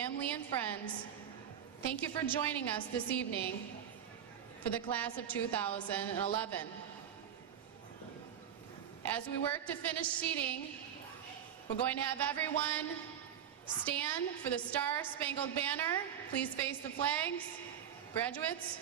family, and friends, thank you for joining us this evening for the class of 2011. As we work to finish seating, we're going to have everyone stand for the Star-Spangled Banner. Please face the flags. Graduates.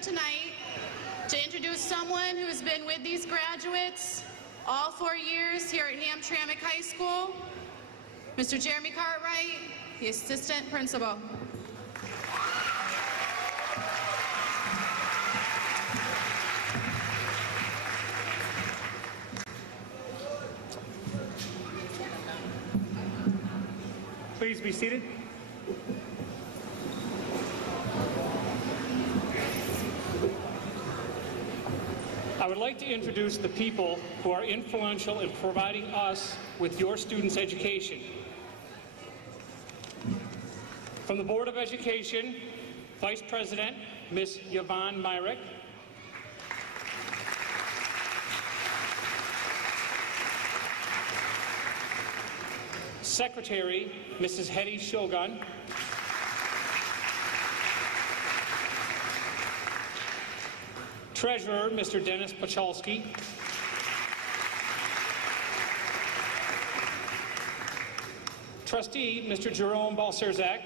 Tonight to introduce someone who has been with these graduates all 4 years here at Hamtramck High School, Mr. Jeremy Cartwright, the assistant principal. Please be seated. I would like to introduce the people who are influential in providing us with your students' education. From the Board of Education, Vice President, Ms. Yvonne Myrick. Secretary, Mrs. Hetty Shogun. Treasurer, Mr. Dennis Pachalski. Trustee, Mr. Jerome Balserzak.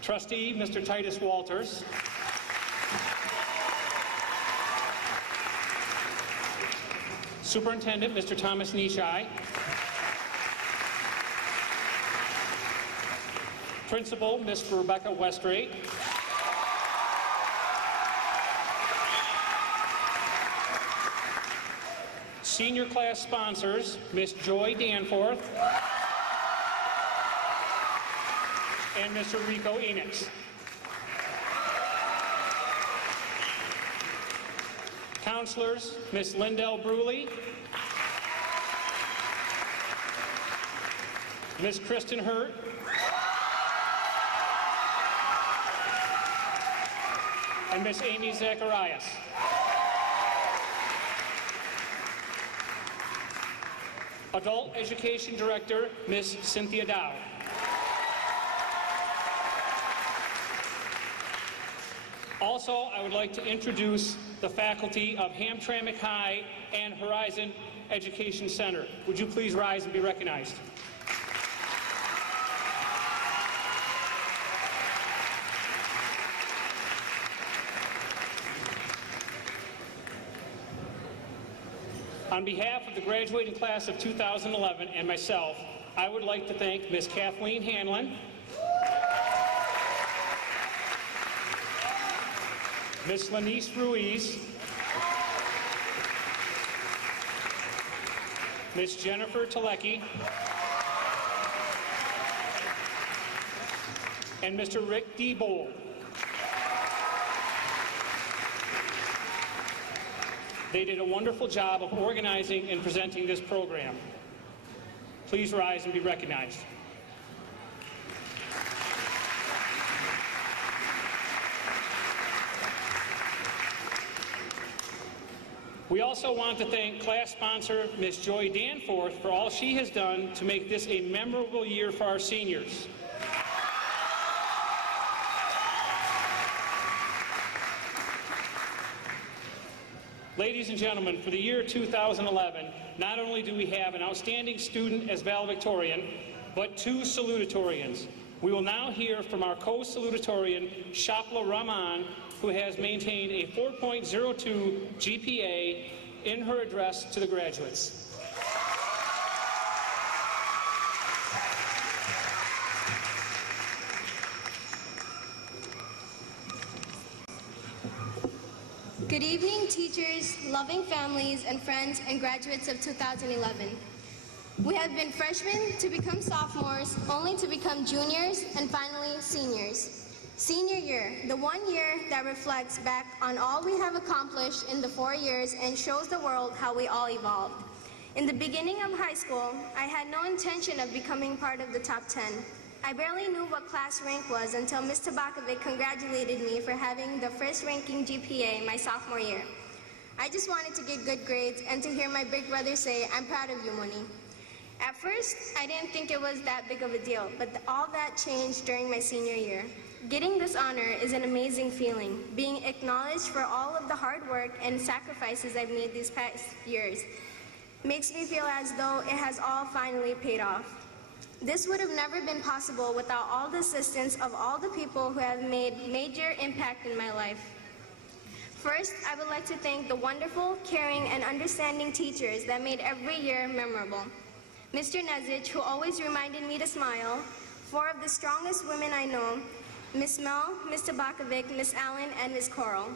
Trustee, Mr. Titus Walters. Superintendent, Mr. Thomas Nishai. Principal, Ms. Rebecca Westrate. Senior class sponsors, Ms. Joy Danforth and Mr. Rico Enix. Counselors, Ms. Lindell Bruley, Ms. Kristen Hurt, and Ms. Amy Zacharias. Adult Education Director, Ms. Cynthia Dow. Also, I would like to introduce the faculty of Hamtramck High and Horizon Education Center. Would you please rise and be recognized? On behalf of the graduating class of 2011 and myself, I would like to thank Ms. Kathleen Hanlon, Ms. Lanice Ruiz, Ms. Jennifer Telecki, and Mr. Rick D. Bold. They did a wonderful job of organizing and presenting this program. Please rise and be recognized. We also want to thank class sponsor Ms. Joy Danforth for all she has done to make this a memorable year for our seniors. Ladies and gentlemen, for the year 2011, not only do we have an outstanding student as valedictorian, but 2 salutatorians. We will now hear from our co-salutatorian, Shapla Rahman, who has maintained a 4.02 GPA in her address to the graduates. Good evening, teachers, loving families, and friends and graduates of 2011. We have been freshmen to become sophomores, only to become juniors, and finally seniors. Senior year, the one year that reflects back on all we have accomplished in the 4 years and shows the world how we all evolved. In the beginning of high school, I had no intention of becoming part of the top 10. I barely knew what class rank was until Ms. Tabakovic congratulated me for having the first ranking GPA my sophomore year. I just wanted to get good grades and to hear my big brother say, "I'm proud of you, Moni." At first, I didn't think it was that big of a deal, but all that changed during my senior year. Getting this honor is an amazing feeling. Being acknowledged for all of the hard work and sacrifices I've made these past years makes me feel as though it has all finally paid off. This would have never been possible without all the assistance of all the people who have made major impact in my life. First, I would like to thank the wonderful, caring, and understanding teachers that made every year memorable. Mr. Nezic, who always reminded me to smile, 4 of the strongest women I know, Ms. Mel, Ms. Tabakovic, Ms. Allen, and Ms. Coral.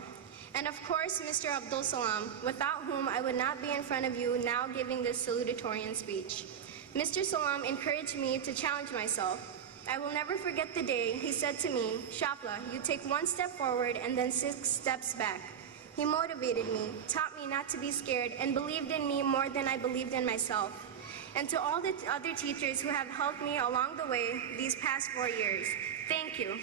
And of course, Mr. Abdul Salam, without whom I would not be in front of you now giving this salutatorian speech. Mr. Salam encouraged me to challenge myself. I will never forget the day he said to me, "Shapla, you take 1 step forward and then 6 steps back." He motivated me, taught me not to be scared, and believed in me more than I believed in myself. And to all the other teachers who have helped me along the way these past 4 years, thank you.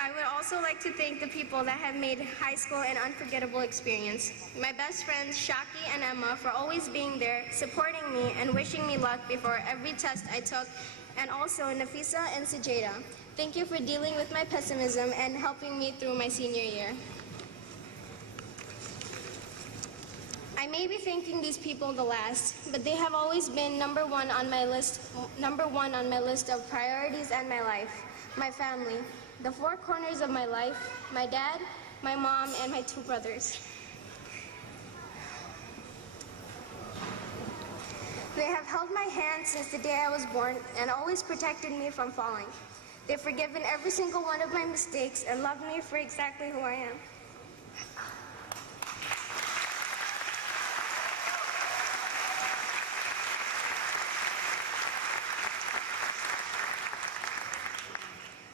I would also like to thank the people that have made high school an unforgettable experience. My best friends, Shaki and Emma, for always being there, supporting me, and wishing me luck before every test I took, and also Nafisa and Sajeda. Thank you for dealing with my pessimism and helping me through my senior year. I may be thanking these people the last, but they have always been number one on my list of priorities and my life. My family, the 4 corners of my life, my dad, my mom, and my 2 brothers. They have held my hand since the day I was born and always protected me from falling. They've forgiven every single one of my mistakes and loved me for exactly who I am.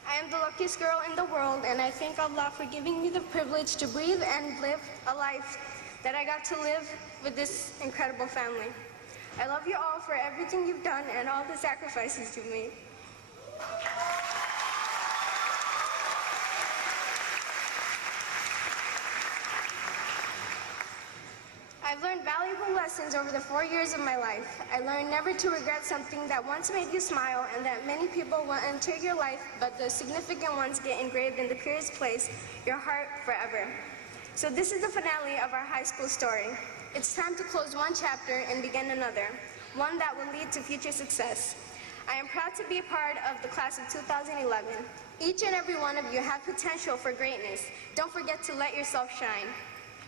I am the luckiest girl in the world, and I thank Allah for giving me the privilege to breathe and live a life that I got to live with this incredible family. I love you all for everything you've done and all the sacrifices you've made. I've learned valuable lessons over the 4 years of my life. I learned never to regret something that once made you smile, and that many people will enter your life, but the significant ones get engraved in the purest place, your heart, forever. So this is the finale of our high school story. It's time to close one chapter and begin another, one that will lead to future success. I am proud to be a part of the class of 2011. Each and every one of you have potential for greatness. Don't forget to let yourself shine.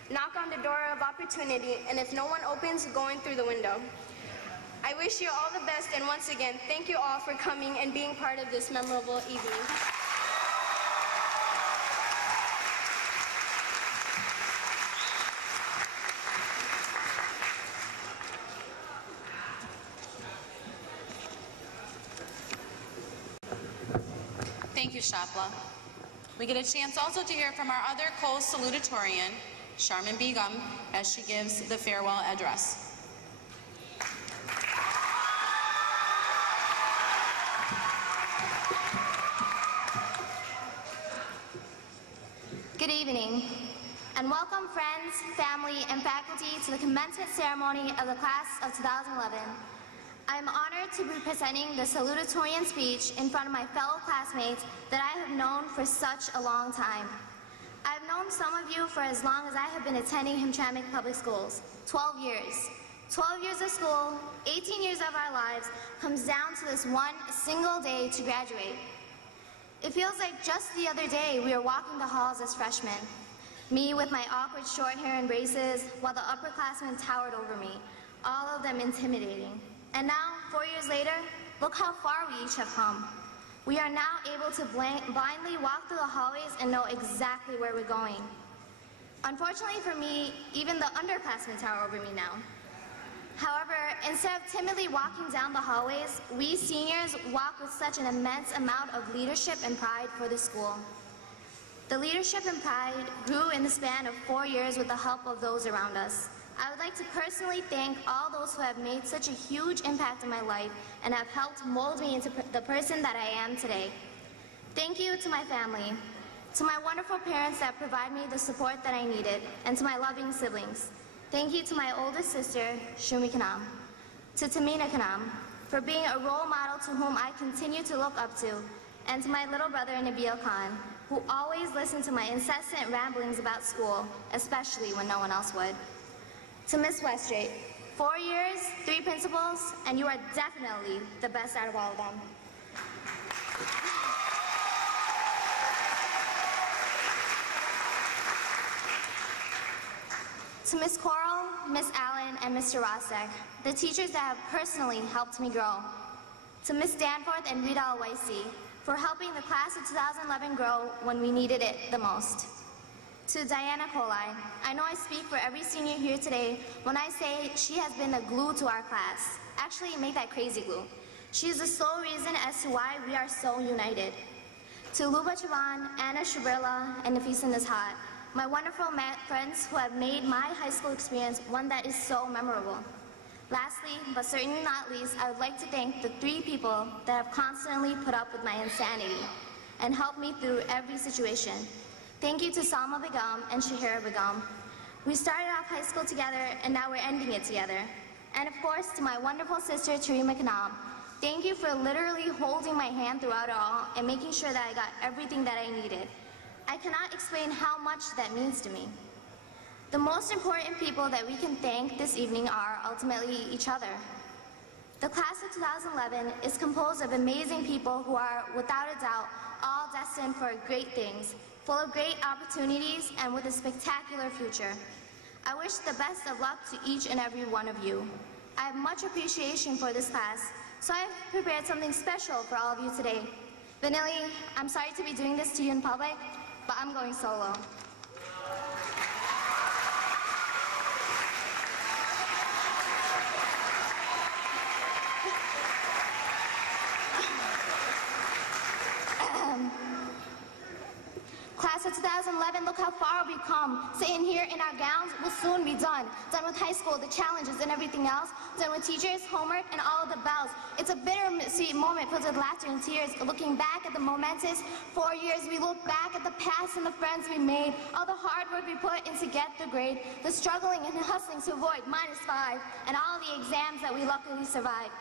Knock on the door of opportunity, and if no one opens, go in through the window. I wish you all the best, and once again, thank you all for coming and being part of this memorable evening. Thank you, Shapla. We get a chance also to hear from our other co-salutatorian, Sharman Begum, as she gives the farewell address. Good evening, and welcome friends, family, and faculty to the commencement ceremony of the class of 2011. I am honored to be presenting the salutatorian speech in front of my fellow classmates that I have known for such a long time. I have known some of you for as long as I have been attending Hamtramck Public Schools, 12 years. 12 years of school, 18 years of our lives, comes down to this one single day to graduate. It feels like just the other day we were walking the halls as freshmen. Me with my awkward short hair and braces, while the upperclassmen towered over me, all of them intimidating. And now, 4 years later, look how far we each have come. We are now able to blindly walk through the hallways and know exactly where we're going. Unfortunately for me, even the underclassmen tower over me now. However, instead of timidly walking down the hallways, we seniors walk with such an immense amount of leadership and pride for the school. The leadership and pride grew in the span of 4 years with the help of those around us. I would like to personally thank all those who have made such a huge impact in my life and have helped mold me into the person that I am today. Thank you to my family, to my wonderful parents that provide me the support that I needed, and to my loving siblings. Thank you to my oldest sister, Shumi Kanam, to Tamina Kanam, for being a role model to whom I continue to look up to, and to my little brother, Nabil Khan, who always listened to my incessant ramblings about school, especially when no one else would. To Miss Westgate, 4 years, 3 principals, and you are definitely the best out of all of them. To Miss Coral, Miss Allen, and Mr. Rosek, the teachers that have personally helped me grow. To Miss Danforth and Rita Alwaisi, for helping the class of 2011 grow when we needed it the most. To Diana Colai, I know I speak for every senior here today when I say she has been the glue to our class. Actually, make that crazy glue. She is the sole reason as to why we are so united. To Luba Chavan, Anna Shubrilla, and Nafisa Nazhat, my wonderful friends who have made my high school experience one that is so memorable. Lastly, but certainly not least, I would like to thank the 3 people that have constantly put up with my insanity and helped me through every situation. Thank you to Salma Begum and Shahira Begum. We started off high school together and now we're ending it together. And of course, to my wonderful sister, Tarima Kanam. Thank you for literally holding my hand throughout it all and making sure that I got everything that I needed. I cannot explain how much that means to me. The most important people that we can thank this evening are ultimately each other. The class of 2011 is composed of amazing people who are, without a doubt, all destined for great things, full of great opportunities and with a spectacular future. I wish the best of luck to each and every one of you. I have much appreciation for this class, so I have prepared something special for all of you today. Vanilli, I'm sorry to be doing this to you in public, but I'm going solo. Class of 2011, look how far we've come. Sitting here in our gowns will soon be done. Done with high school, the challenges and everything else. Done with teachers, homework, and all of the bells. It's a bittersweet moment filled with laughter and tears. Looking back at the momentous 4 years, we look back at the past and the friends we made. All the hard work we put in to get the grade. The struggling and hustling to avoid -5. And all the exams that we luckily survived.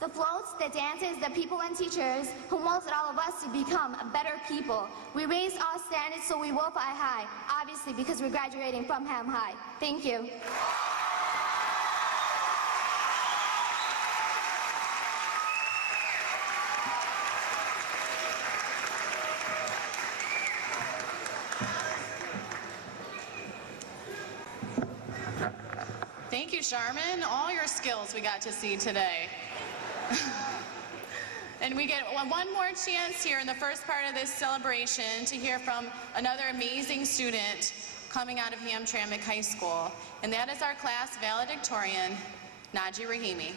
The floats, the dances, the people and teachers who molded all of us to become better people. We raised our standards so we will fly high, obviously because we're graduating from Ham High. Thank you. Thank you, Charmin. All your skills we got to see today. And we get one more chance here in the first part of this celebration to hear from another amazing student coming out of Hamtramck High School, and that is our class valedictorian, Naji Rahimi.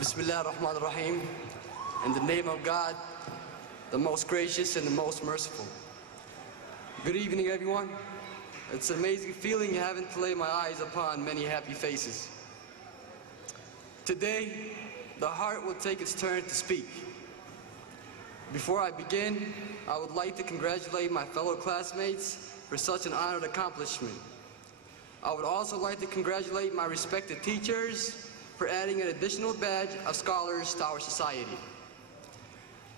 Bismillah ar-Rahman ar-Rahim. In the name of God, the most gracious and the most merciful. Good evening, everyone. It's an amazing feeling having to lay my eyes upon many happy faces. Today, the heart will take its turn to speak. Before I begin, I would like to congratulate my fellow classmates for such an honored accomplishment. I would also like to congratulate my respected teachers for adding an additional badge of scholars to our society.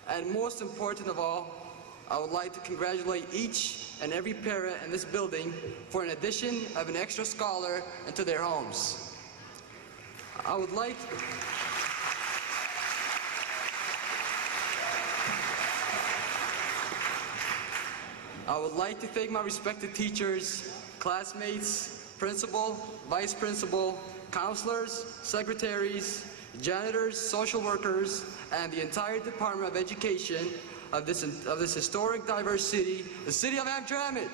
And most important of all, I would like to congratulate each and every parent in this building for an addition of an extra scholar into their homes. I would like to thank my respected teachers, classmates, principal, vice principal, counselors, secretaries, janitors, social workers, and the entire Department of Education of this historic, diverse city, the city of Hamtramck.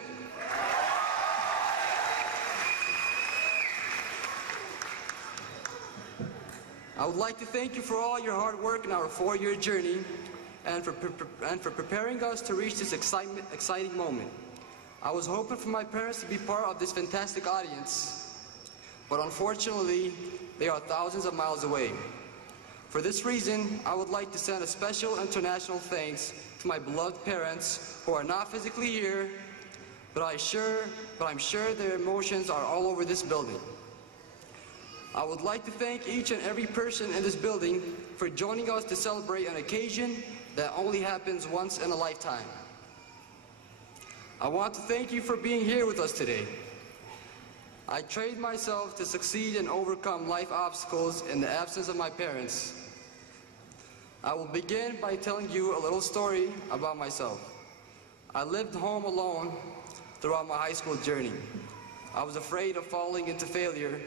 I would like to thank you for all your hard work in our 4-year journey and for preparing us to reach this exciting moment. I was hoping for my parents to be part of this fantastic audience, but unfortunately, they are thousands of miles away. For this reason, I would like to send a special international thanks to my beloved parents who are not physically here, but I'm sure their emotions are all over this building. I would like to thank each and every person in this building for joining us to celebrate an occasion that only happens once in a lifetime. I want to thank you for being here with us today. I trained myself to succeed and overcome life obstacles in the absence of my parents. I will begin by telling you a little story about myself. I lived home alone throughout my high school journey. I was afraid of falling into failure,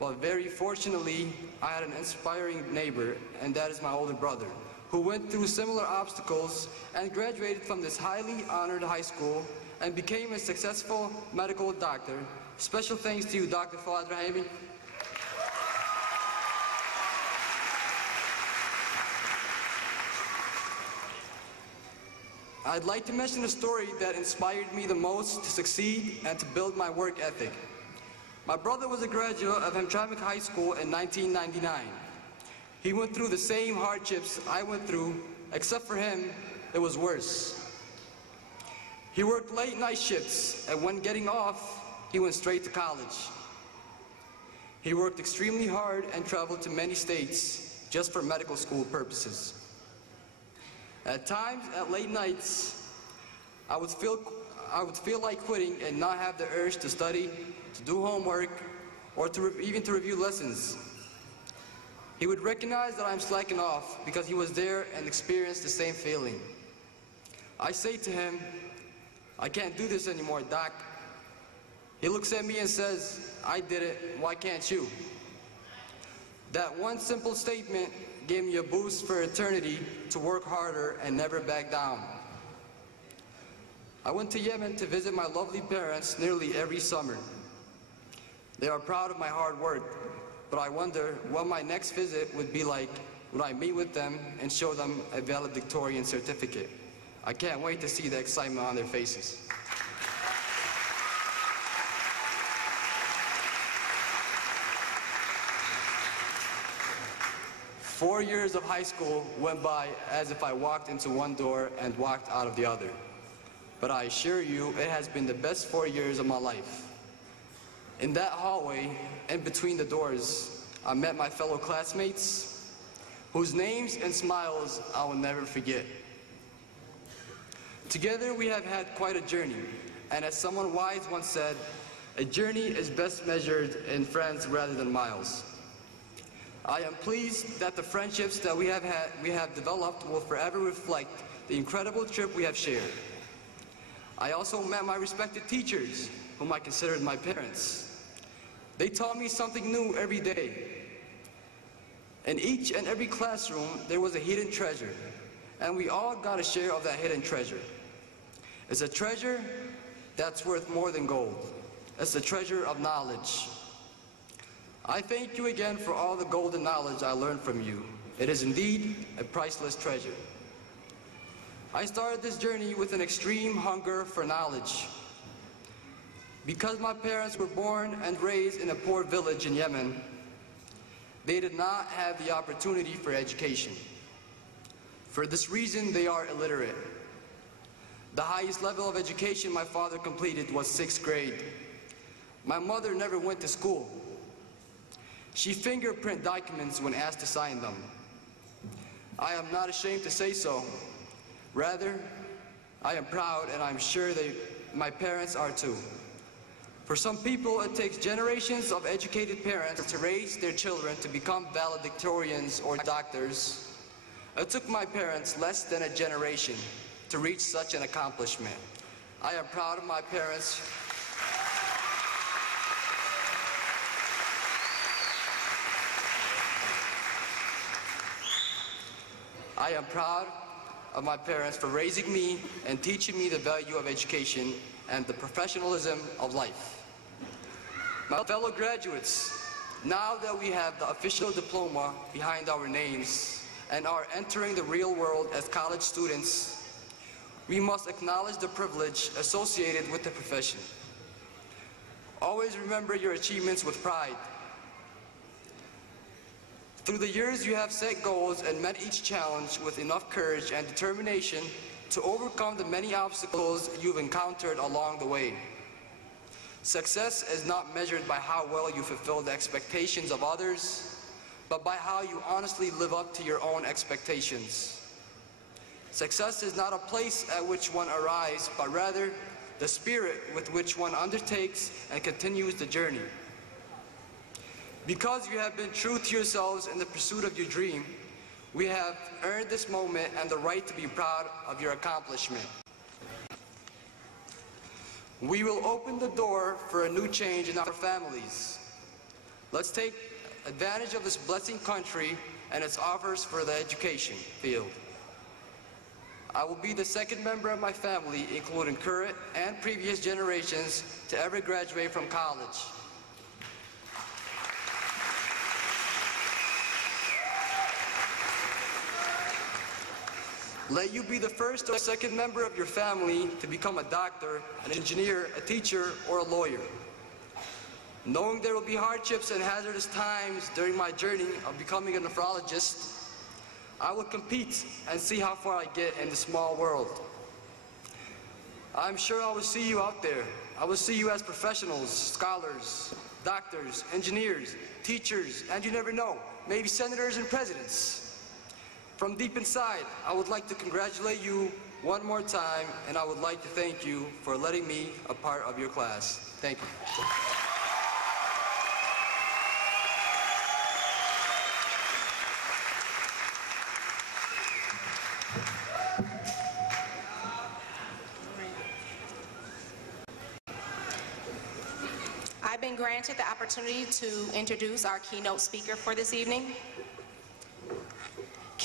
but very fortunately, I had an inspiring neighbor, and that is my older brother, who went through similar obstacles and graduated from this highly honored high school and became a successful medical doctor. Special thanks to you, Dr. Fawad Rahimi. I'd like to mention a story that inspired me the most to succeed and to build my work ethic. My brother was a graduate of Hamtramck High School in 1999. He went through the same hardships I went through, except for him, it was worse. He worked late night shifts, and when getting off, he went straight to college. He worked extremely hard and traveled to many states just for medical school purposes. At times, at late nights, I would feel like quitting and not have the urge to study, to do homework, or even to review lessons. He would recognize that I'm slacking off because he was there and experienced the same feeling. I say to him, "I can't do this anymore, Doc." He looks at me and says, "I did it, why can't you?" That one simple statement gave me a boost for eternity to work harder and never back down. I went to Yemen to visit my lovely parents nearly every summer. They are proud of my hard work, but I wonder what my next visit would be like when I meet with them and show them a valedictorian certificate. I can't wait to see the excitement on their faces. Four years of high school went by as if I walked into one door and walked out of the other. But I assure you, it has been the best 4 years of my life. In that hallway, in between the doors, I met my fellow classmates, whose names and smiles I will never forget. Together we have had quite a journey, and as someone wise once said, a journey is best measured in friends rather than miles. I am pleased that the friendships that we have developed will forever reflect the incredible trip we have shared. I also met my respected teachers, whom I considered my parents. They taught me something new every day. In each and every classroom, there was a hidden treasure, and we all got a share of that hidden treasure. It's a treasure that's worth more than gold. It's the treasure of knowledge. I thank you again for all the golden knowledge I learned from you. It is indeed a priceless treasure. I started this journey with an extreme hunger for knowledge. Because my parents were born and raised in a poor village in Yemen, they did not have the opportunity for education. For this reason, they are illiterate. The highest level of education my father completed was 6th grade. My mother never went to school. She fingerprint documents when asked to sign them. I am not ashamed to say so. Rather, I am proud, and I'm sure my parents are too. For some people, it takes generations of educated parents to raise their children to become valedictorians or doctors. It took my parents less than a generation to reach such an accomplishment. I am proud of my parents. I am proud of my parents for raising me and teaching me the value of education and the professionalism of life. My fellow graduates, now that we have the official diploma behind our names and are entering the real world as college students, we must acknowledge the privilege associated with the profession. Always remember your achievements with pride. Through the years, you have set goals and met each challenge with enough courage and determination to overcome the many obstacles you've encountered along the way. Success is not measured by how well you fulfill the expectations of others, but by how you honestly live up to your own expectations. Success is not a place at which one arrives, but rather the spirit with which one undertakes and continues the journey. Because you have been true to yourselves in the pursuit of your dream, we have earned this moment and the right to be proud of your accomplishment. We will open the door for a new change in our families. Let's take advantage of this blessing country and its offers for the education field. I will be the second member of my family, including current and previous generations, to ever graduate from college. Let you be the first or second member of your family to become a doctor, an engineer, a teacher, or a lawyer. Knowing there will be hardships and hazardous times during my journey of becoming a nephrologist, I will compete and see how far I get in the small world. I'm sure I will see you out there. I will see you as professionals, scholars, doctors, engineers, teachers, and you never know, maybe senators and presidents. From deep inside, I would like to congratulate you one more time, and I would like to thank you for letting me a part of your class. Thank you. I've been granted the opportunity to introduce our keynote speaker for this evening.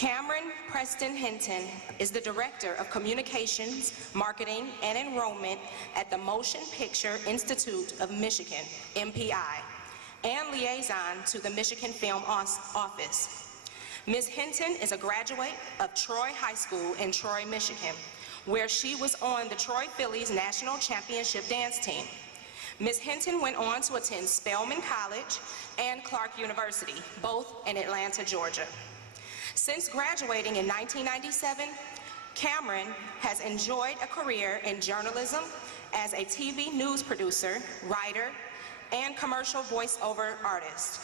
Cameron Preston Hinton is the Director of Communications, Marketing, and Enrollment at the Motion Picture Institute of Michigan, MPI, and liaison to the Michigan Film Office. Ms. Hinton is a graduate of Troy High School in Troy, Michigan, where she was on the Troy Phillies National Championship dance team. Ms. Hinton went on to attend Spelman College and Clark University, both in Atlanta, Georgia. Since graduating in 1997, Cameron has enjoyed a career in journalism as a TV news producer, writer, and commercial voiceover artist.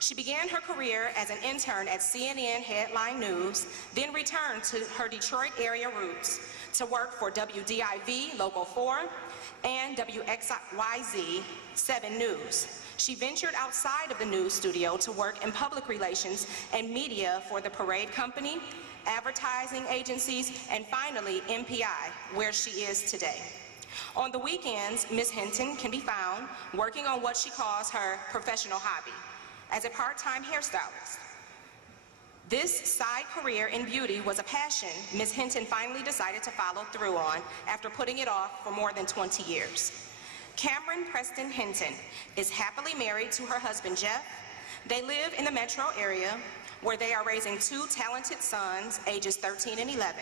She began her career as an intern at CNN Headline News, then returned to her Detroit area roots to work for WDIV Local 4 and WXYZ 7 News. She ventured outside of the news studio to work in public relations and media for the Parade Company, advertising agencies, and finally MPI, where she is today. On the weekends, Ms. Hinton can be found working on what she calls her professional hobby as a part-time hairstylist. This side career in beauty was a passion Ms. Hinton finally decided to follow through on after putting it off for more than 20 years. Cameron Preston Hinton is happily married to her husband, Jeff, They live in the metro area where they are raising 2 talented sons, ages 13 and 11,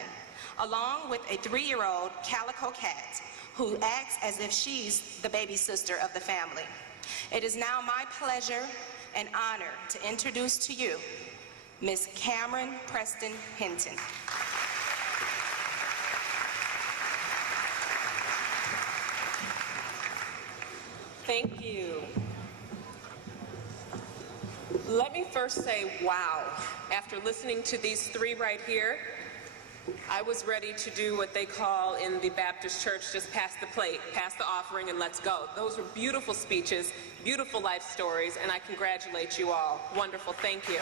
along with a 3-year-old calico cat who acts as if she's the baby sister of the family. It is now my pleasure and honor to introduce to you Miss Cameron Preston Hinton. Thank you. Let me first say, wow. After listening to these 3 right here, I was ready to do what they call in the Baptist church, just pass the plate, pass the offering, and let's go. Those were beautiful speeches, beautiful life stories, and I congratulate you all. Wonderful, thank you.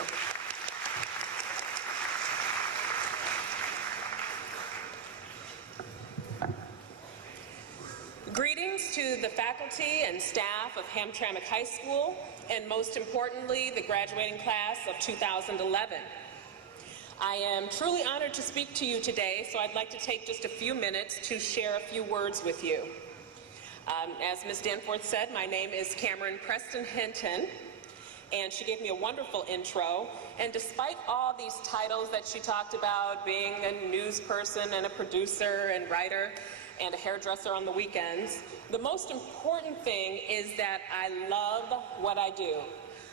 Greetings to the faculty and staff of Hamtramck High School, and most importantly, the graduating class of 2011. I am truly honored to speak to you today, so I'd like to take just a few minutes to share a few words with you. As Ms. Danforth said, my name is Cameron Preston Hinton, and she gave me a wonderful intro. And despite all these titles that she talked about, being a news person and a producer and writer and a hairdresser on the weekends, the most important thing is that I love what I do.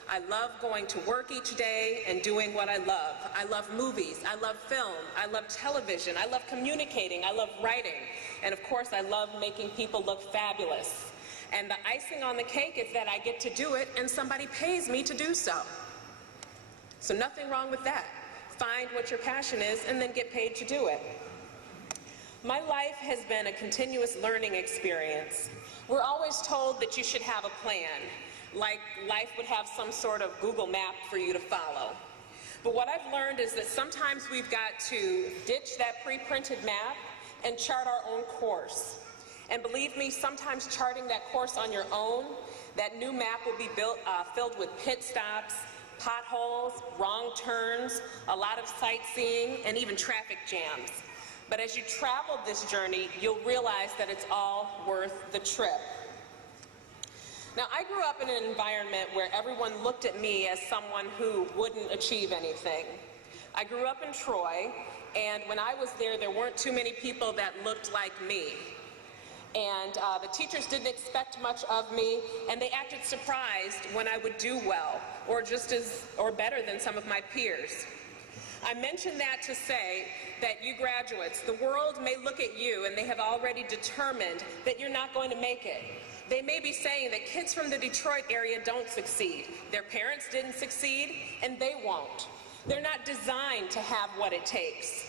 I love going to work each day and doing what I love. I love movies, I love film, I love television, I love communicating, I love writing, and of course I love making people look fabulous. And the icing on the cake is that I get to do it and somebody pays me to do so. So nothing wrong with that. Find what your passion is and then get paid to do it. My life has been a continuous learning experience. We're always told that you should have a plan, like life would have some sort of Google map for you to follow. But what I've learned is that sometimes we've got to ditch that pre-printed map and chart our own course. And believe me, sometimes charting that course on your own, that new map will be filled with pit stops, potholes, wrong turns, a lot of sightseeing, and even traffic jams. But as you travel this journey, you'll realize that it's all worth the trip. Now, I grew up in an environment where everyone looked at me as someone who wouldn't achieve anything. I grew up in Troy, and when I was there, there weren't too many people that looked like me. And the teachers didn't expect much of me, and they acted surprised when I would do well, or just as, or better than some of my peers. I mention that to say that you graduates, the world may look at you and they have already determined that you're not going to make it. They may be saying that kids from the Detroit area don't succeed. Their parents didn't succeed, and they won't. They're not designed to have what it takes.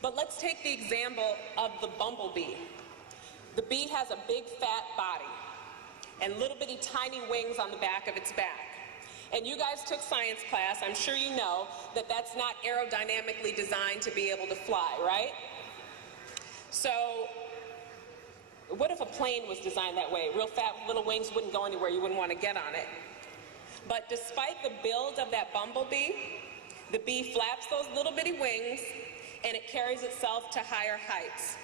But let's take the example of the bumblebee. The bee has a big fat body and little bitty tiny wings on the back of its back. And you guys took science class, I'm sure you know that that's not aerodynamically designed to be able to fly, right? So, what if a plane was designed that way? Real fat little wings wouldn't go anywhere, you wouldn't want to get on it. But despite the build of that bumblebee, the bee flaps those little bitty wings and it carries itself to higher heights.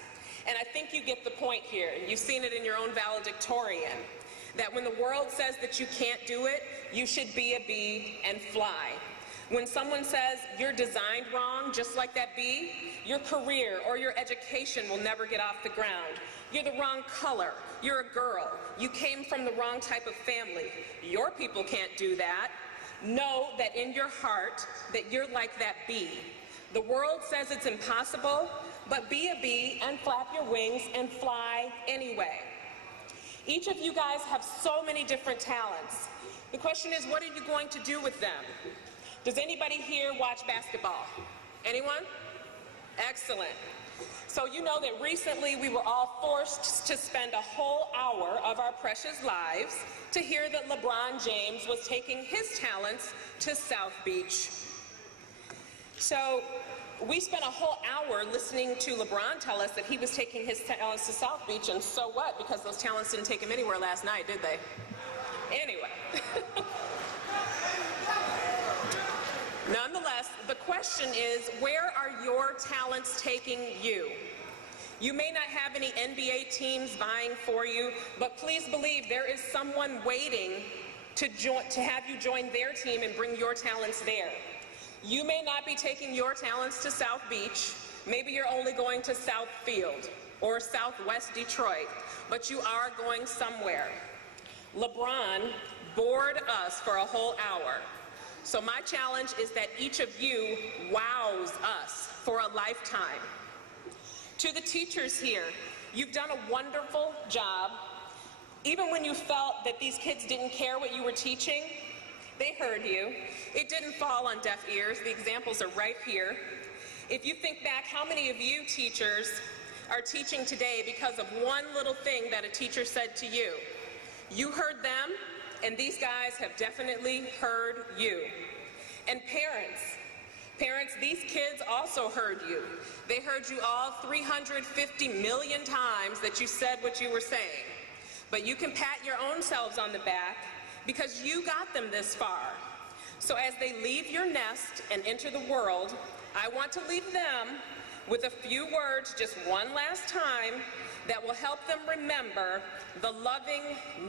And I think you get the point here. You've seen it in your own valedictorian, that when the world says that you can't do it, you should be a bee and fly. When someone says you're designed wrong, just like that bee, your career or your education will never get off the ground. You're the wrong color, you're a girl, you came from the wrong type of family. Your people can't do that. Know that in your heart that you're like that bee. The world says it's impossible, but be a bee and flap your wings and fly anyway. Each of you guys have so many different talents. The question is, what are you going to do with them? Does anybody here watch basketball? Anyone? Excellent. So you know that recently we were all forced to spend a whole hour of our precious lives to hear that LeBron James was taking his talents to South Beach. So we spent a whole hour listening to LeBron tell us that he was taking his talents to South Beach, and so what? Because those talents didn't take him anywhere last night, did they? Anyway. Nonetheless, the question is, where are your talents taking you? You may not have any NBA teams vying for you, but please believe there is someone waiting to have you join their team and bring your talents there. You may not be taking your talents to South Beach. Maybe you're only going to Southfield or Southwest Detroit, but you are going somewhere. LeBron bored us for a whole hour. So my challenge is that each of you wows us for a lifetime. To the teachers here, you've done a wonderful job. Even when you felt that these kids didn't care what you were teaching, they heard you. It didn't fall on deaf ears. The examples are right here. If you think back, how many of you teachers are teaching today because of one little thing that a teacher said to you? You heard them, and these guys have definitely heard you. And parents, these kids also heard you. They heard you all 350 million times that you said what you were saying. But you can pat your own selves on the back because you got them this far. So as they leave your nest and enter the world, I want to leave them with a few words, just one last time, that will help them remember the loving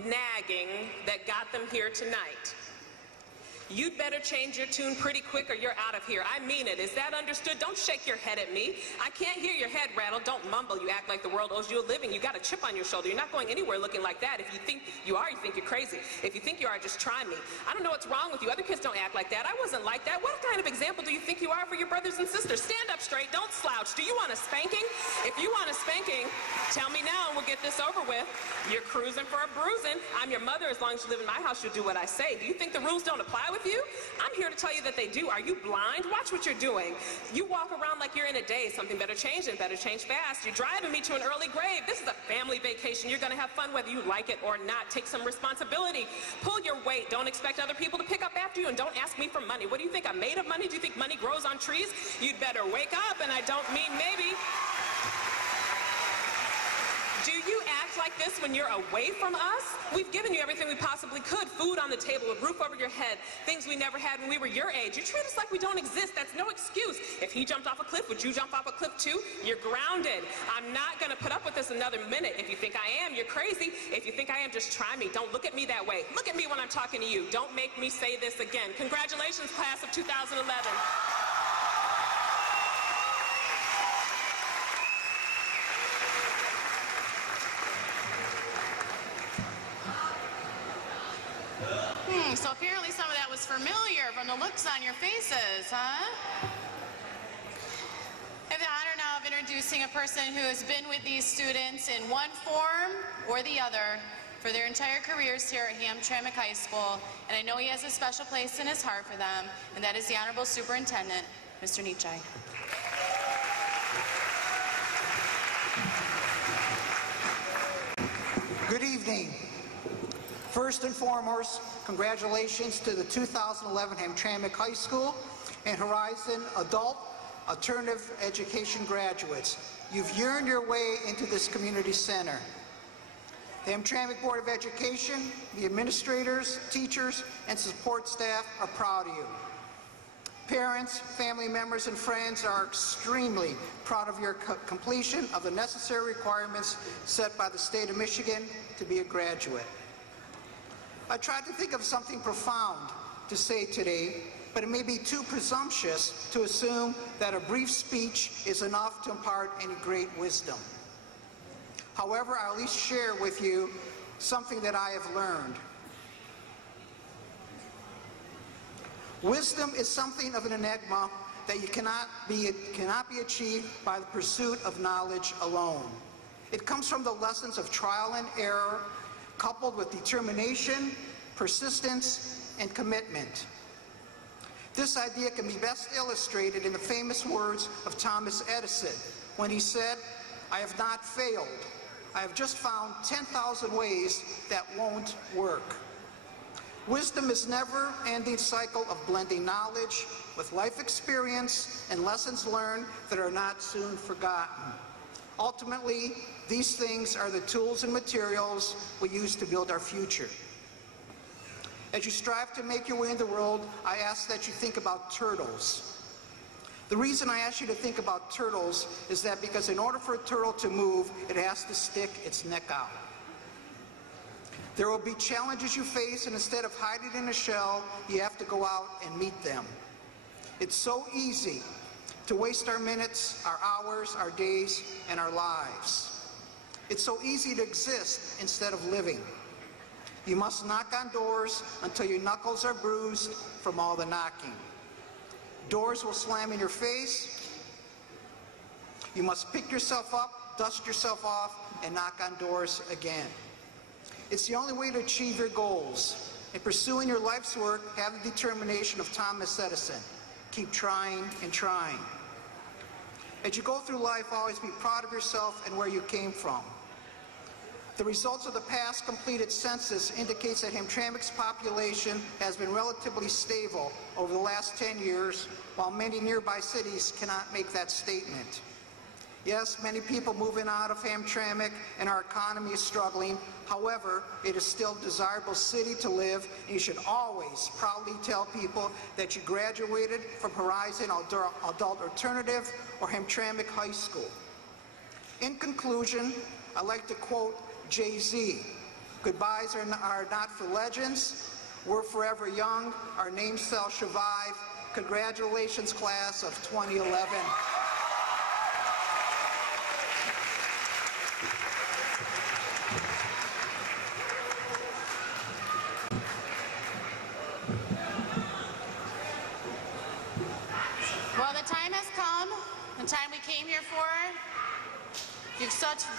nagging that got them here tonight. You'd better change your tune pretty quick or you're out of here. I mean it. Is that understood? Don't shake your head at me. I can't hear your head rattle. Don't mumble. You act like the world owes you a living. You got a chip on your shoulder. You're not going anywhere looking like that. If you think you are, you think you're crazy. If you think you are, just try me. I don't know what's wrong with you. Other kids don't act like that. I wasn't like that. What kind of example do you think you are for your brothers and sisters? Stand up straight. Don't slouch. Do you want a spanking? If you want a spanking, tell me now and we'll get this over with. You're cruising for a bruising. I'm your mother. As long as you live in my house, you'll do what I say. Do you think the rules don't apply with you? I'm here to tell you that they do. Are you blind? Watch what you're doing. You walk around like you're in a daze. Something better change and better change fast. You're driving me to an early grave. This is a family vacation. You're going to have fun whether you like it or not. Take some responsibility. Pull your weight. Don't expect other people to pick up after you, and don't ask me for money. What do you think? I'm made of money? Do you think money grows on trees? You'd better wake up, and I don't mean maybe. Do you act like this when you're away from us? We've given you everything we possibly could. Food on the table, a roof over your head, things we never had when we were your age. You treat us like we don't exist. That's no excuse. If he jumped off a cliff, would you jump off a cliff too? You're grounded. I'm not going to put up with this another minute. If you think I am, you're crazy. If you think I am, just try me. Don't look at me that way. Look at me when I'm talking to you. Don't make me say this again. Congratulations, class of 2011. So apparently some of that was familiar from the looks on your faces, huh? I have the honor now of introducing a person who has been with these students in one form or the other for their entire careers here at Hamtramck High School, and I know he has a special place in his heart for them, and that is the Honorable Superintendent, Mr. Nietzsche. Good evening. First and foremost, congratulations to the 2011 Hamtramck High School and Horizon Adult Alternative Education graduates. You've yearned your way into this community center. The Hamtramck Board of Education, the administrators, teachers, and support staff are proud of you. Parents, family members, and friends are extremely proud of your completion of the necessary requirements set by the state of Michigan to be a graduate. I tried to think of something profound to say today, but it may be too presumptuous to assume that a brief speech is enough to impart any great wisdom. However, I'll at least share with you something that I have learned. Wisdom is something of an enigma that cannot be achieved by the pursuit of knowledge alone. It comes from the lessons of trial and error, coupled with determination, persistence, and commitment. This idea can be best illustrated in the famous words of Thomas Edison when he said, "I have not failed. I have just found 10,000 ways that won't work." Wisdom is a never-ending cycle of blending knowledge with life experience and lessons learned that are not soon forgotten. Ultimately, these things are the tools and materials we use to build our future. As you strive to make your way in the world, I ask that you think about turtles. The reason I ask you to think about turtles is that because in order for a turtle to move, it has to stick its neck out. There will be challenges you face, and instead of hiding in a shell, you have to go out and meet them. It's so easy to waste our minutes, our hours, our days, and our lives. It's so easy to exist instead of living. You must knock on doors until your knuckles are bruised from all the knocking. Doors will slam in your face. You must pick yourself up, dust yourself off, and knock on doors again. It's the only way to achieve your goals. In pursuing your life's work, have the determination of Thomas Edison. Keep trying and trying. As you go through life, always be proud of yourself and where you came from. The results of the past completed census indicates that Hamtramck's population has been relatively stable over the last 10 years, while many nearby cities cannot make that statement. Yes, many people moving out of Hamtramck and our economy is struggling. However, it is still a desirable city to live, and you should always proudly tell people that you graduated from Horizon Adult Alternative or Hamtramck High School. In conclusion, I'd like to quote Jay-Z. Goodbyes are not for legends. We're forever young. Our name shall survive. Congratulations, class of 2011. Well, the time has come, the time we came here for. You've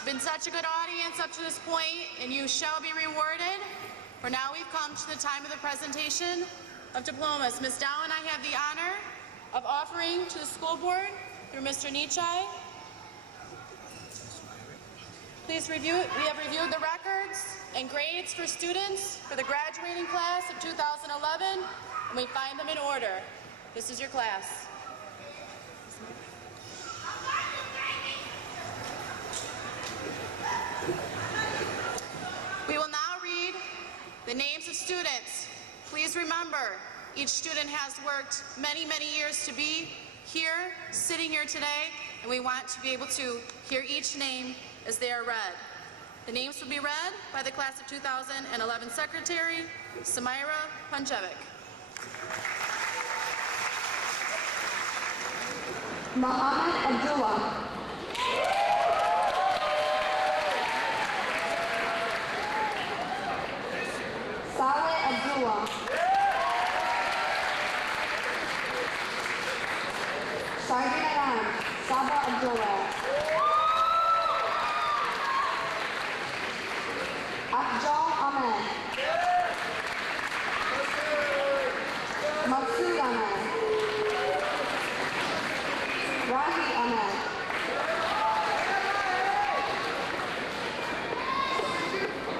been such a good audience up to this point, and you shall be rewarded. For now, we've come to the time of the presentation of diplomas. Ms. Dow and I have the honor of offering to the school board through Mr. Nichai. Please review it. We have reviewed the records and grades for students for the graduating class of 2011, and we find them in order. This is your class. We will now read the names of students. Please remember, each student has worked many, many years to be here, sitting here today, and we want to be able to hear each name as they are read. The names will be read by the class of 2011 secretary, Samira Panjevic. Muhammad Abdullah. Saleh Abdullah. Sergeant at Arms, Saba Abdullah. Afjal Ahmed. Maksud Ahmed. Rahi Ahmed.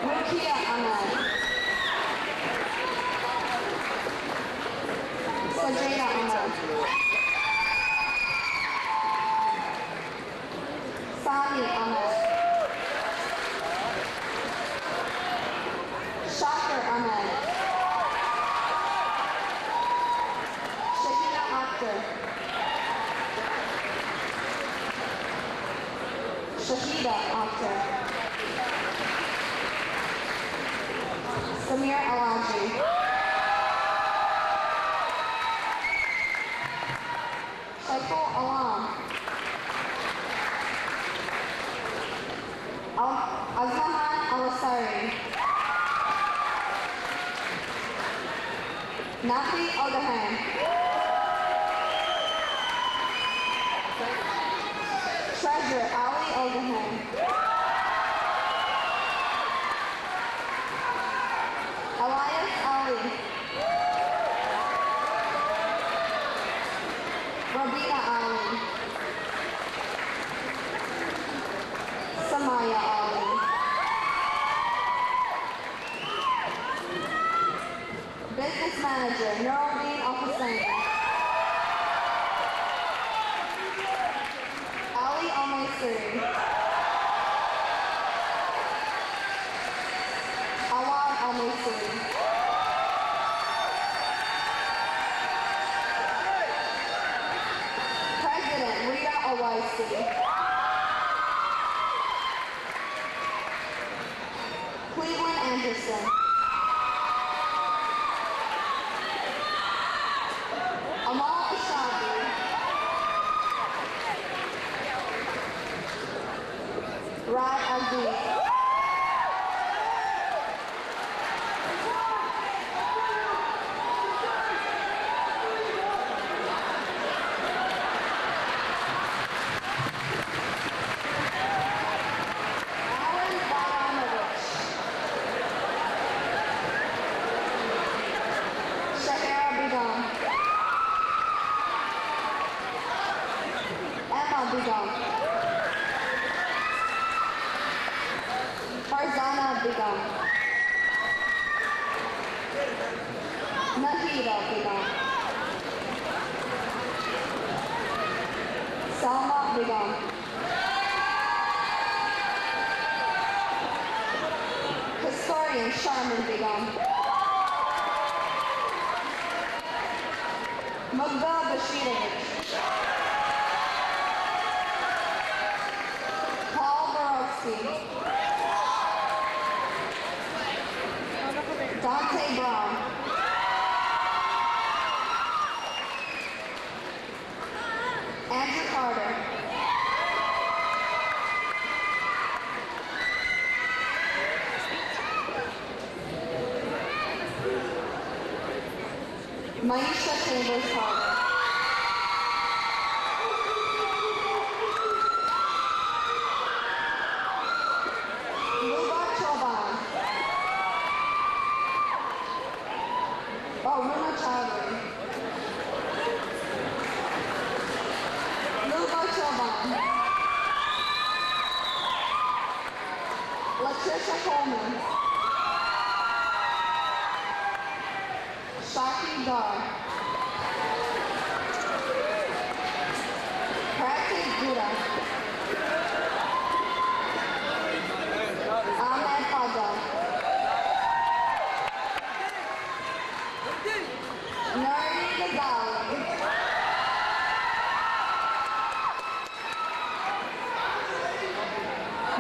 Rukia Ahmed. Sajeda Ahmed. Sami Ahmed. Shakir Ahmed. Shahida Akhtar. Shahida Akhtar. Samir Alaji. Shaiful Alam. Azmahan Al-Asari. Nafi Ogahan. Treasurer Ali Ogahan. Elias Ali. Rabina Ali. Samaya Ali. Business Manager Nuruddin Al-Hussein. Ali Al-Maisuri. Awad Al-Maisuri. President Rita Awaisi. Cleveland Anderson. Anderson. Amal Ashabi. Rad Aziz. Farzana Begum. Nahida Begum. Salma Begum. Historian Sharman Begum. Magda Bashirovich. Paul Borowski. Dante Brown. Andrew Carter. Maisha Chambers Carter. Luba Choban. Runa Chowdhury. Luba Choban. Latricia Coleman. Shaki Dar. Pratik Gura. Ahmed Fadal. Nari Ghazali.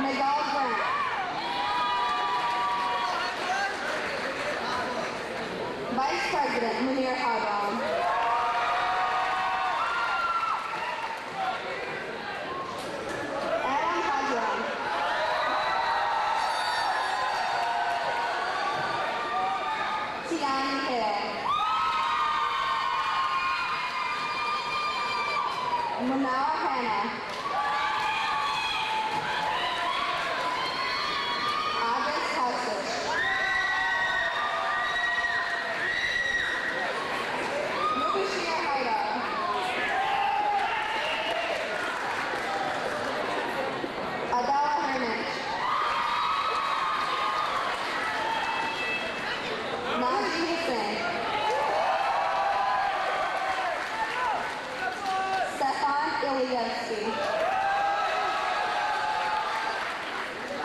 Miguel Grant. Vice President Munir Hadram. Adam Hadram. Tiani Hill. Manawa Hannah. Agus Houses. Mubashir Haidar. Adela Hernich. Naji Hussain. Stefan Ilyevsky.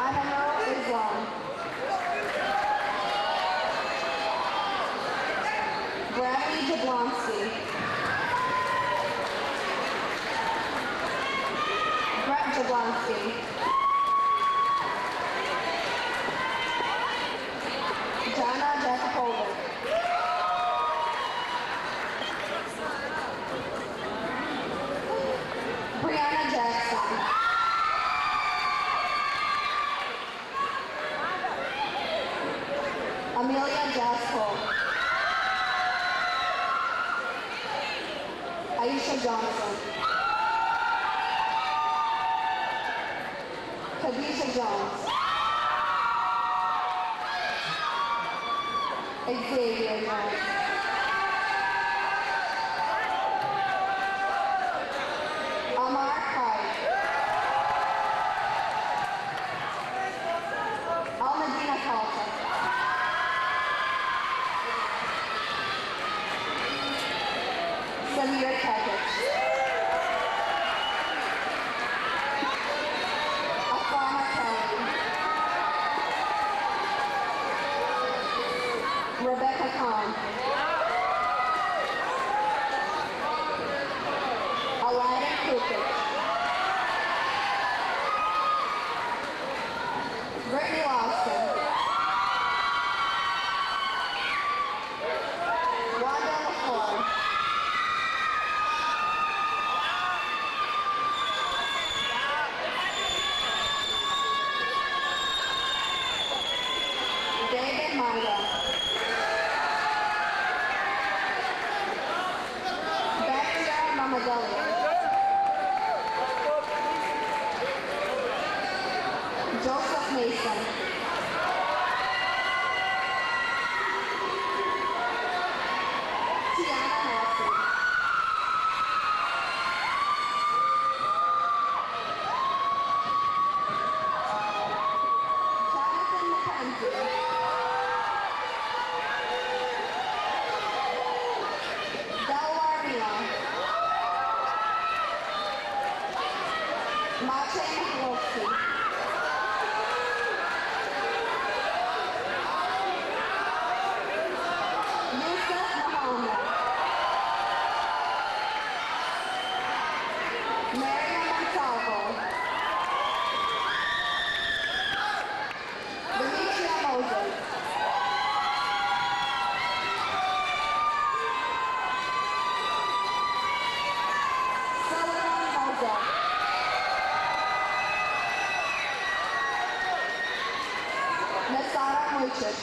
Adamo Islam. Bradley Jablonski. Brett Jablonski. Jana Jakupovic. Brianna Jackson. Amelia Jaspel. Aisha Johnson. Khadijah Jones. Xavier Jones. Amar Kite. Almadina Calta. Samir Kekich. Afana Kelly. Rebecca Khan. Aladdin Kukic. Brittany Lawson. Mason. Tiana Nelson. Jonathan McKenzie. Delwar Mila. Maciej Michalowski. Yusuf Muhammad. Mariam Montalvo. Demetria Moses. Sullivan Moza. Nasara Mojcic.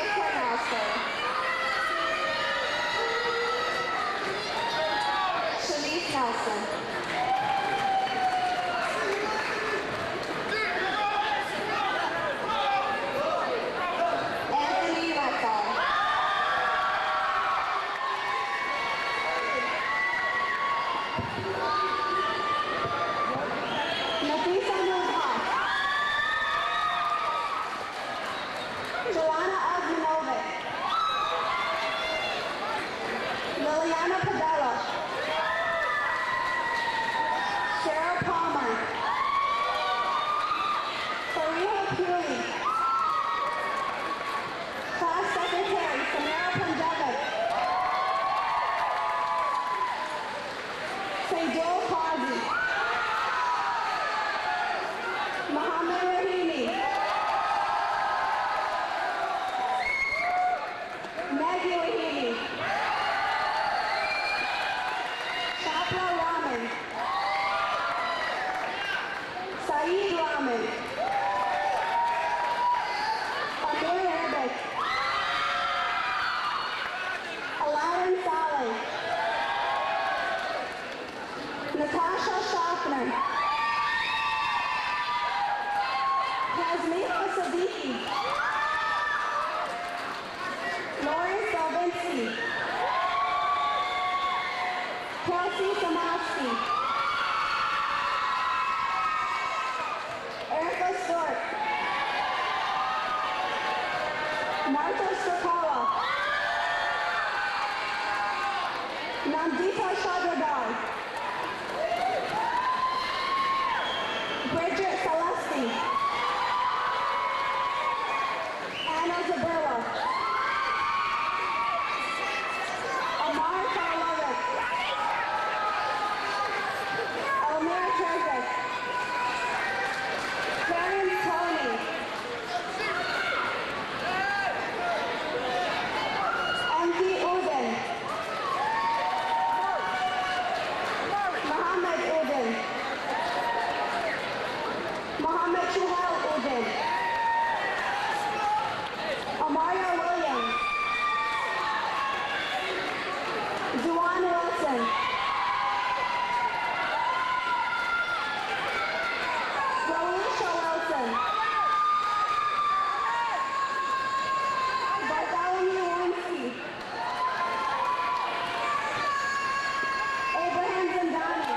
Ikra Nasser. Shanice Nelson. Anthony Rethel. Nafisa Nurhan. Joanna Agmanovic. Liliana Padella. Sarah Palmer. Fariha Puri. Class Secretary Samara Punjabi. Saidul Qazi. Muhammad Rahimi. Maggie Rahimi. Shapra Rahman. Saeed Rahman. Amir Herbert. Aladdin Saleh. Natasha Schaffner. Tasmina Siddiqui. Lawrence Galvinsky. Kelsey Samaski. Erica Stewart. Martha Strakawa. Nandita Shadradar. Bridget Celesti. Anna Zabella. Amar Karlovic. Elmira Terzic. Karen Tony. MD Udin. Muhammad Udin. Muhammad Shuhal Udin. Amaria Williams. Juwan Wilson. Felicia Wilson. Bartholomew Weinstein. Abraham Zindani.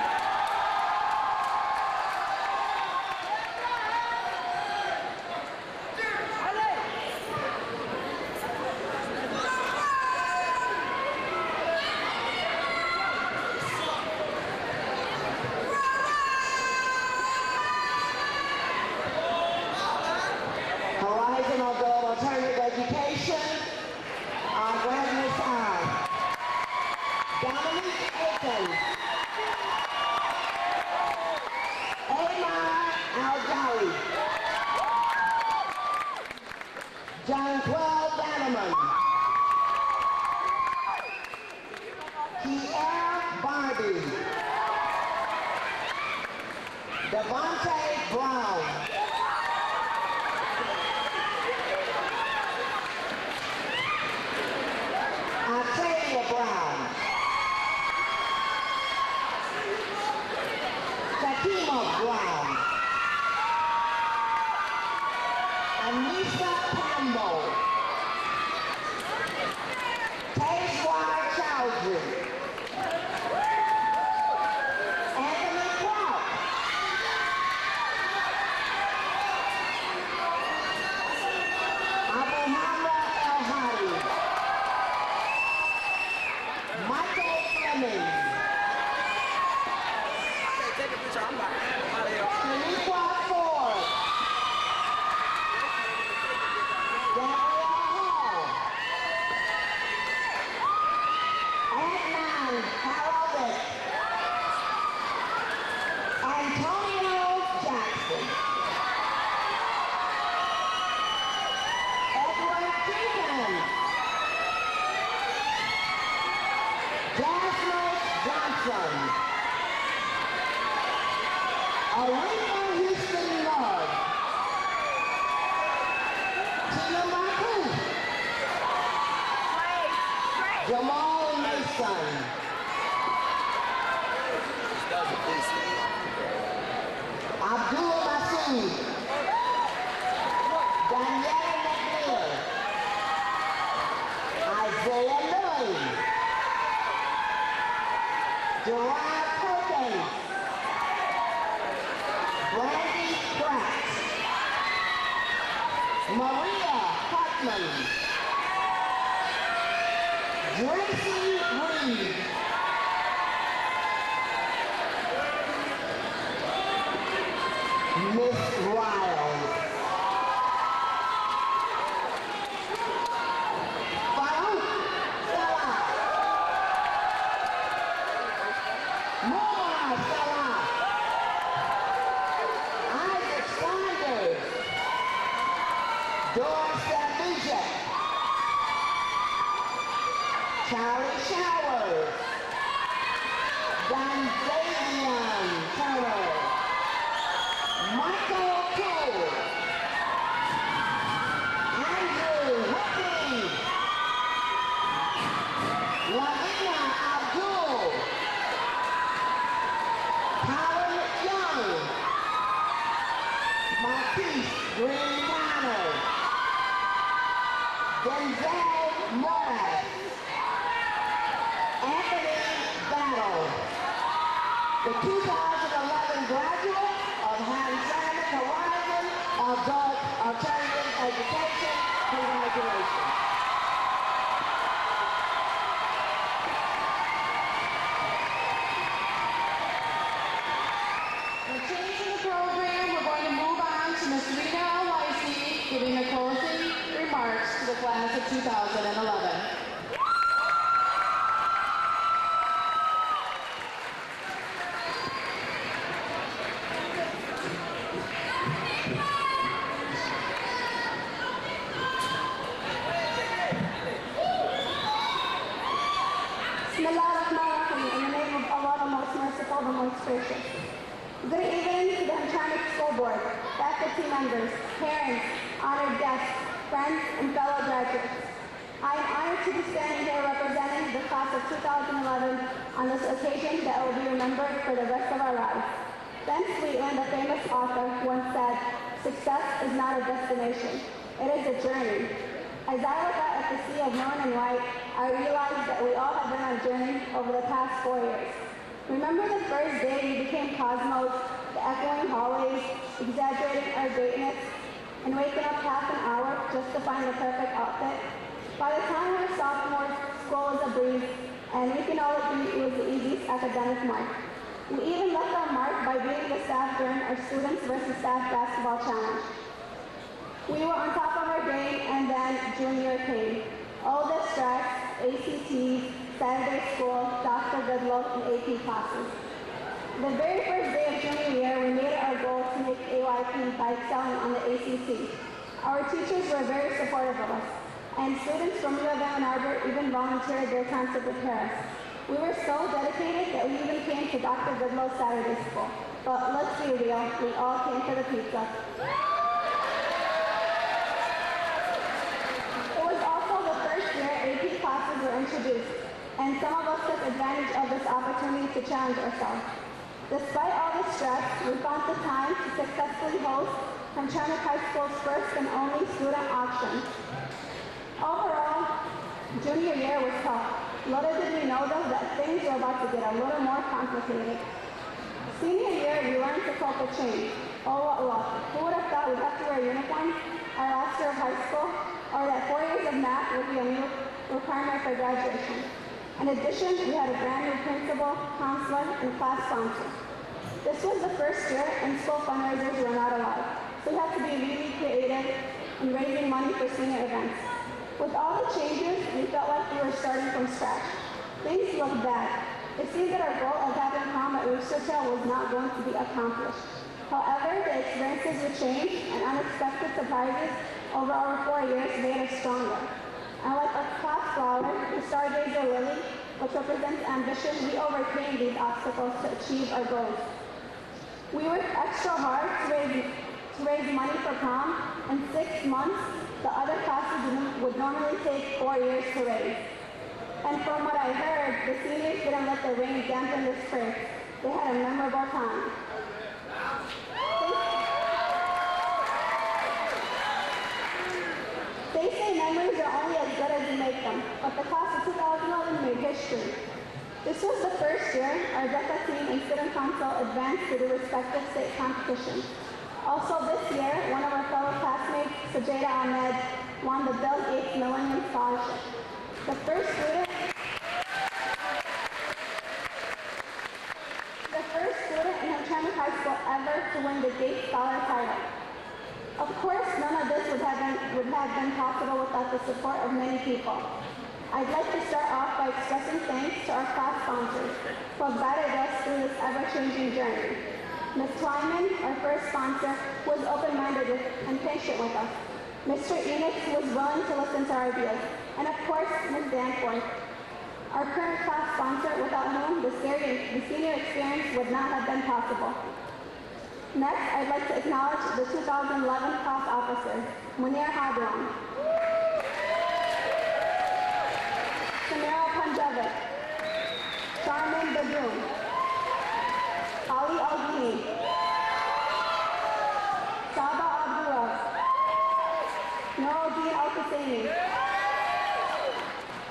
Horizon Adult Alternative Education, Gladness I. Dominique Aiken. Amar Al-Jawi. John 12 Bannerman. Kiara Barbie. Devontae Brown. Octavia Brown. Johnson. Aretha Houston Love. Tina Marcus. Jamal Mason. Abdul Masood. Danielle McNeil. Isaiah Lilly. Gerard Perkins. Brandy Pratt. Maria Hartman. Gracie Reed. Miss Riles. Farouk Salah. Moa Salah. Isaac Saunders. Doris Savijek. Charlie Showers. Don Davion Turner. Michael Poole. Andrew Whitney. Lavina Abdul. Howard Young. Marquise Green Connor. Denzel Morris. Anthony Battle. The 2011 graduate of Hamtramck Horizon Adult Alternative Education. Congratulations. We're changing the program. We're going to move on to Ms. Rita Lacey giving the closing remarks to the class of 2011. Bismillahirrahmanirrahim. In the name of Allah, the most merciful, the most gracious. Good evening to the Hamtramck School Board, faculty members, parents, honored guests, friends, and fellow graduates. I am honored to be standing here representing the class of 2011 on this occasion that will be remembered for the rest of our lives. Ben Sweetland, a famous author, once said, "Success is not a destination, it is a journey." As I look out at the sea of maroon and white, I realize that we all have been on a journey over the past 4 years. Remember the first day we became cosmos, the echoing hallways, exaggerating our greatness, and waking up half an hour just to find the perfect outfit? By the time we were sophomores, school was a breeze, and we can all agree it was the easiest academic mark. We even left our mark by beating the staff during our students versus staff basketball challenge. We were on top of our game, and then junior came. All the stress, ACTs, Saturday school, Dr. Goodlow, and AP classes. The very first day of junior year, we made it our goal to make AYP by excelling on the ACT. Our teachers were very supportive of us, and students from U of M and Arbor even volunteered their time to prepare us. We were so dedicated that we even came to Dr. Goodlow's Saturday school. But let's be real, we all came for the pizza. AP classes were introduced, and some of us took advantage of this opportunity to challenge ourselves. Despite all the stress, we found the time to successfully host Hamtramck High School's first and only student auction. Overall, junior year was tough. Little did we know though that things were about to get a little more complicated. Senior year, we learned to cope with change. Oh, what luck. Who would have thought we'd have to wear uniforms our last year of high school, or that 4 years of math would be a new requirement for graduation. In addition, we had a brand new principal, counselor, and class sponsor. This was the first year, and school fundraisers were not allowed, so we had to be really creative in raising money for senior events. With all the changes, we felt like we were starting from scratch. Things looked bad. It seemed that our goal of having prom at Rooster Tail was not going to be accomplished. However, the experiences with change and unexpected surprises over our 4 years made us stronger. And like a class flower, the stargazer lily, which represents ambition, we overcame these obstacles to achieve our goals. We worked extra hard to raise money for prom. In 6 months, the other classes would normally take 4 years to raise. And from what I heard, the seniors didn't let the rain dampen their spirits. They had a memorable time. They say memories are only as good as you make them, but the class of 2011 made history. This was the first year our DECA team and student council advanced to the respective state competitions. Also this year, one of our fellow classmates, Sajeda Ahmed, won the Bill Gates Millennium Scholarship. The first student in Hamtramck High School ever to win the Gates Scholar title. Of course, none of this would have been possible without the support of many people. I'd like to start off by expressing thanks to our class sponsors who have guided us through this ever-changing journey. Ms. Twyman, our first sponsor, was open-minded and patient with us. Mr. Enix was willing to listen to our ideas. And of course, Ms. Danforth, our current class sponsor, without whom the senior experience would not have been possible. Next, I'd like to acknowledge the 2011 class officers, Munir Hadron, Samira Panjavic, Charmin Badoon, Ali Aldini, Saba Abdullah, Noordin Al-Husseini,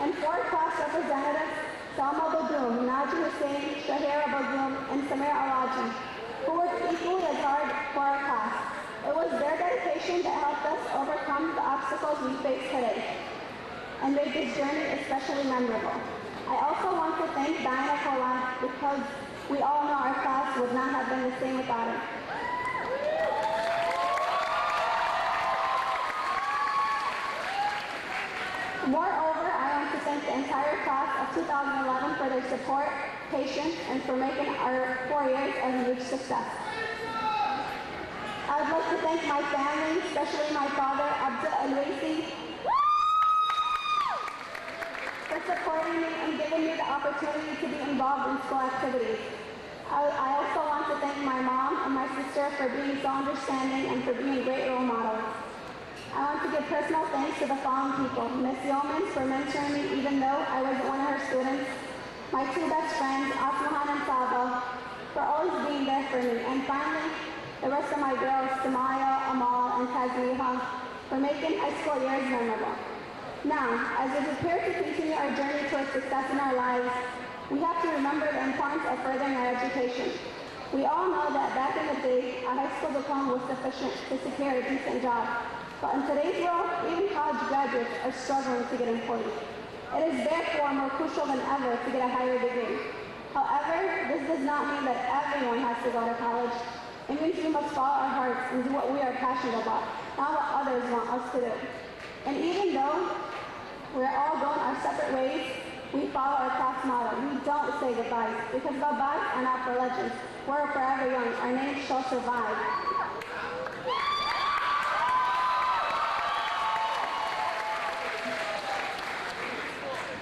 and 4 class representatives, Salma Badoon, Najee Hussein, Shahira Badoon, and Samir Alaji, who worked equally as hard for our class. It was their dedication that helped us overcome the obstacles we face today and made this journey especially memorable. I also want to thank Diana Kolan because we all know our class would not have been the same without her. Moreover, I want to thank the entire class of 2011 for their support, patience, and for making our 4 years a huge success. I would like to thank my family, especially my father, Abdul Alwaisi, for supporting me and giving me the opportunity to be involved in school activities. I also want to thank my mom and my sister for being so understanding and for being great role models. I want to give personal thanks to the following people. Ms. Yeomans for mentoring me even though I wasn't one of her students. My 2 best friends, Asmahan and Saba, for always being there for me. And finally, the rest of my girls, Samaya, Amal, and Tazriha, for making high school years memorable. Now, as we prepare to continue our journey towards success in our lives, we have to remember the importance of furthering our education. We all know that back in the day, a high school diploma was sufficient to secure a decent job. But in today's world, even college graduates are struggling to get employed. It is therefore more crucial than ever to get a higher degree. However, this does not mean that everyone has to go to college. It means we must follow our hearts and do what we are passionate about, not what others want us to do. And even though we're all going our separate ways, we follow our class motto. We don't say goodbyes, because goodbyes are not for legends. We're forever young. Our names shall survive.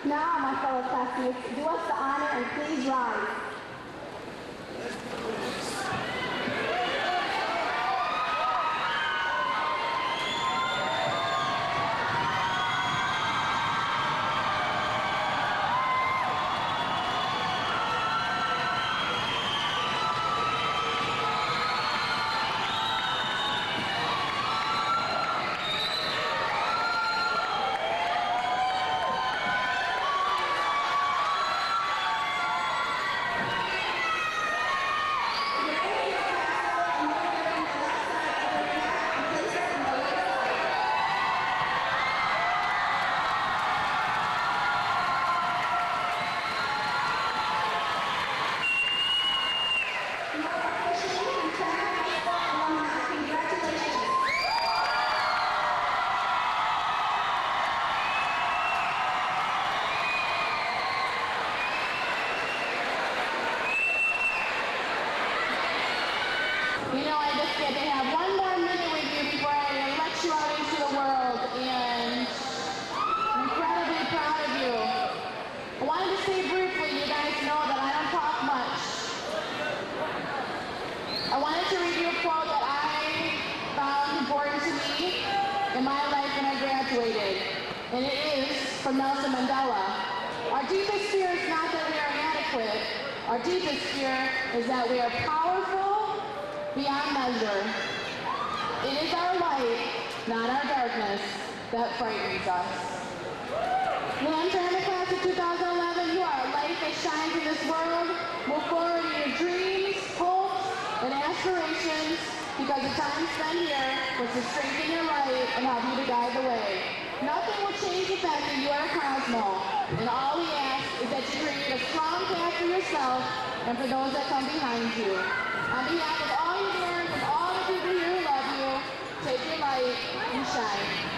Now, my fellow classmates, do us the honor and please rise. You know, I just get to have one more minute with you before I let you out into the world, and I'm incredibly proud of you. I wanted to say briefly in my life when I graduated, and it is from Nelson Mandela. Our deepest fear is not that we are inadequate. Our deepest fear is that we are powerful beyond measure. It is our light, not our darkness, that frightens us. The Hamtramck class of 2011, you are a light that shines in this world. Move forward in your dreams, hopes, and aspirations, because the time spent here was to strengthen your light and help you to guide the way. Nothing will change the fact that you are a Cosmo, and all we ask is that you create a strong path for yourself and for those that come behind you. On behalf of all you learn from all the people here who love you, take your light and shine.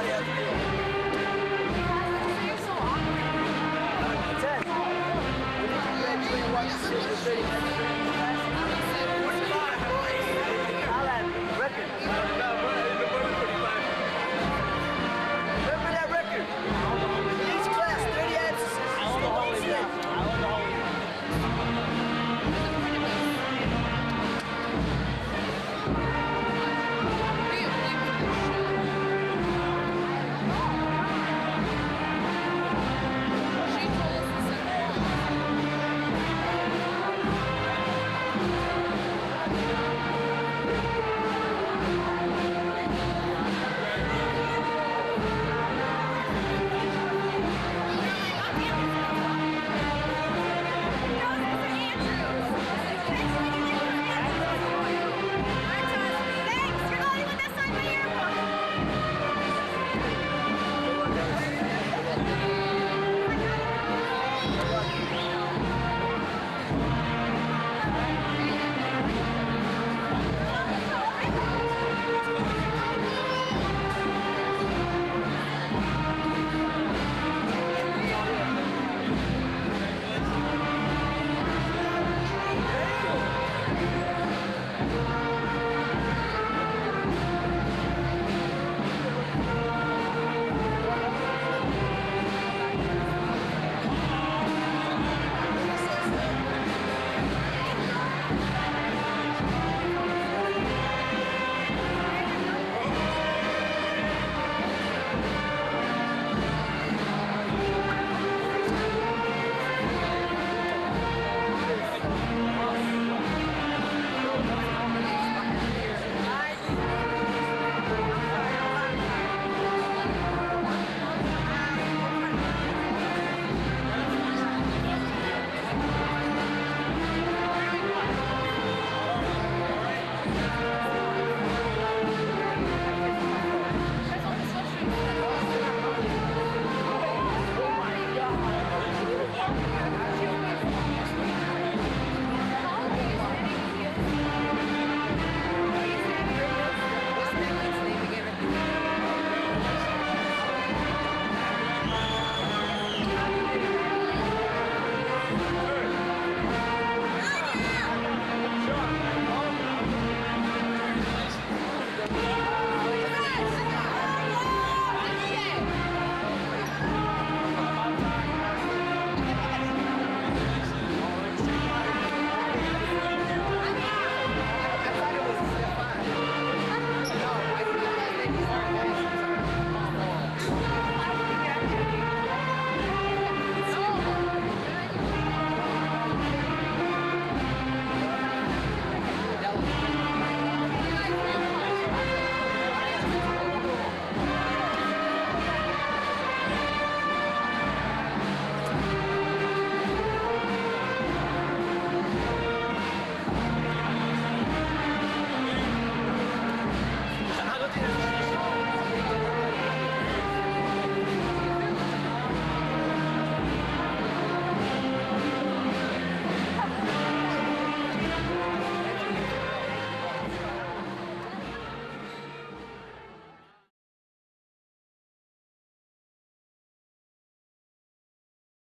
Everybody has to do it. 10. When you graduate, watch the 30 next